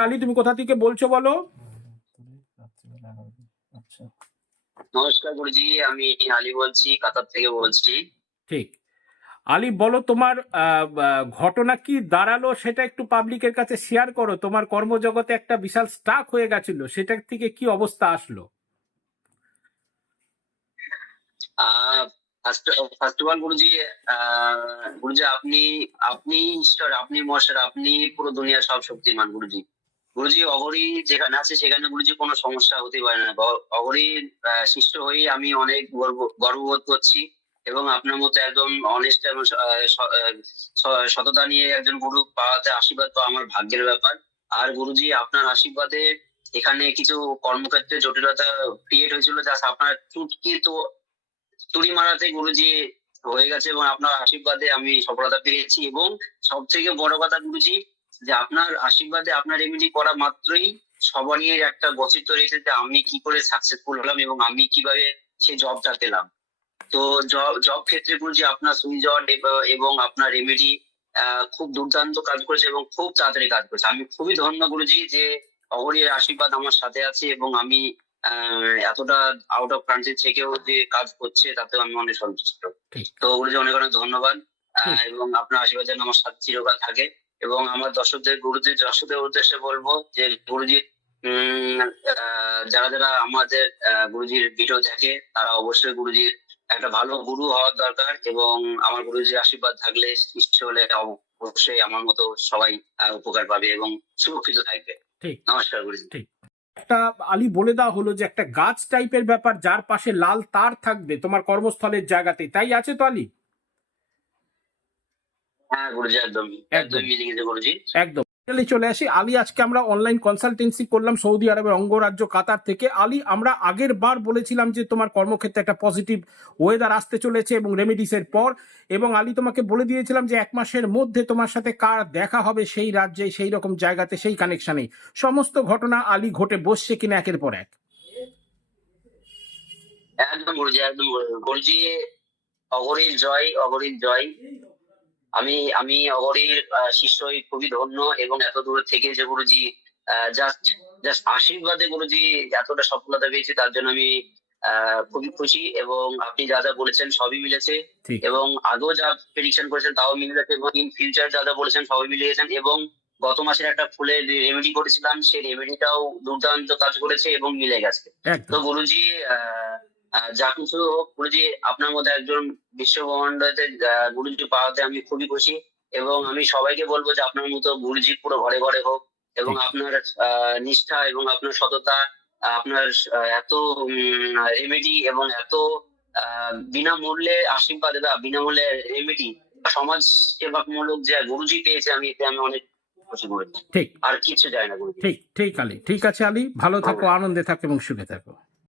আলী তুমি কোথা থেকে বলছো বলো? আচ্ছা। নমস্কার গুরুজি আমি আলী বলছি কাতার থেকে বলছি। ঠিক। আলী বলো তোমার ঘটনা কি দাঁড়াল সেটা একটু পাবলিকের কাছে শেয়ার করো। তোমার কর্মজগতে একটা বিশাল স্টাক হয়ে গেছিল সেটা থেকে কি অবস্থা আসলো? ফার্স্ট অফ অল গুরুজি আহ, গুরুজি আপনি আপনি ঈশ্বর আপনি মশার আপনি পুরো দুনিয়া সব শক্তিমান গুরুজি। গুরুজি অগরি যেখানে আছে সেখানে গুরুজি কোনো সমস্যা হতে পারে না। অগরির শিষ্য হয়ে আমি অনেক গর্ব- গর্ববোধ করছি এবং আপনার মতো একদম অনেস্ট এবং সততা নিয়ে একজন গুরু পাওয়াতে আশীর্বাদ পাওয়া আমার ভাগ্যের ব্যাপার। আর গুরুজি, আপনার আশীর্বাদে এখানে কিছু কর্মক্ষেত্রে জটিলতা ক্রিয়েট হয়েছিল যা আপনার চুটকি তো, তুড়ি মারাতে গুরুজি হয়ে গেছে এবং আপনার আশীর্বাদে আমি সফলতা পেয়েছি এবং সব থেকে বড় কথা গুরুজি যে আপনার আশীর্বাদে আপনার রেমেডি করা মাত্রই সবারই একটা গসিপ তৈরি যে আমি কি করে সাকসেসফুল হলাম এবং আমি কীভাবে সেই জবটা পেলাম। তো জব জব ক্ষেত্রে গুরুজি আপনার সুইজন এবং আপনার রেমেডি খুব দুর্দান্ত কাজ করেছে এবং খুব তাড়াতাড়ি কাজ করেছে। আমি খুবই ধন্য গুরুজি যে অগরীর আশীর্বাদ আমার সাথে আছে এবং আমি আহ, এতটা আউট অফ কান্ট্রি থেকেও যে কাজ করছে তাতে আমি অনেক সন্তুষ্ট। তো গুরুজি অনেক অনেক ধন্যবাদ। আহ, এবং আপনার আশীর্বাদ যেন আমার সাথে চিরকাল থাকে। এবং আমার দর্শকদের গুরুজির দর্শকদের উদ্দেশ্যে বলব যে গুরুজি উম, আহ, যারা যারা আমাদের গুরুজির ভিডিও দেখে তারা অবশ্যই গুরুজির একটা ভালো গুরু হওয়ার দরকার এবং আমার গুরুজির আশীর্বাদ থাকলে সৃষ্টি হলে অবশ্যই আমার মতো সবাই আহ, উপকার পাবে এবং সুরক্ষিত থাকবে। ঠিক। নমস্কার গুরুজি। একটা আলী বলে দেওয়া হলো যে একটা গাছ টাইপের ব্যাপার যার পাশে লাল তার থাকবে তোমার কর্মস্থলের জায়গাতে তাই আছে তো আলী? হ্যাঁ গুরুজি একদম একদম। একদম মিলে গেছে গুরুজি একদম। চলে আসি। আলী আজকে আমরা অনলাইন কনসালটেন্সি করলাম সৌদি আরবের অঙ্গরাজ্য কাতার থেকে। আলী আমরা আগের বার বলেছিলাম যে তোমার কর্মক্ষেত্রে একটা পজিটিভ ওয়েদার আসতে চলেছে এবং রেমিডিসের পর। এবং আলী তোমাকে বলে দিয়েছিলাম যে এক মাসের মধ্যে তোমার সাথে কার দেখা হবে সেই রাজ্যে সেই রকম জায়গাতে সেই কানেকশনে সমস্ত ঘটনা আলী ঘটে বসছে কিনা একের পর এক? একদম গুরুজি একদম গুরুজি অগরীর জয় অগরীর জয়। আমি আমি অগরীর শিষ্য খুবই ধন্য এবং এত দূর থেকে যে গুরুজি জাস্ট জাস্ট আশীর্বাদে গুরুজি এতটা সফলতা পেয়েছি তার জন্য আমি খুবই খুশি এবং আপনি যা যা বলেছেন সবই মিলেছে এবং আগেও যা প্রেডিকশন করেছেন তাও মিলে গেছে এবং ইন ফিউচার যা যা বলেছেন সবই মিলে গেছেন এবং গত মাসের একটা ফুলের রেমেডি করেছিলাম সেই রেমেডিটাও দুর্দান্ত কাজ করেছে এবং মিলে গেছে। তো গুরুজি আহ, যা কিছু হোক গুরুজি আপনার মধ্যে একজন বিশ্বব্রহ্মাণ্ডতে গুরুজি পাওয়াতে আমি খুবই খুশি এবং আমি সবাইকে বলব যে আপনার মতো গুরুজি পুরো ঘরে ঘরে হোক এবং আপনার নিষ্ঠা এবং আপনার সততা আপনার এত রেমেডি এবং এত বিনামূল্যে আশীর্বাদ বা বিনামূল্যে রেমেডি সমাজ সেবামূলক যে গুরুজি পেয়েছে আমি এতে আমি অনেক ঠিক। আর কিছু যায় না ঠিক ঠিক আলী। ঠিক আছে আলী ভালো থাকো আনন্দে থাকো এবং সুখে থাকো।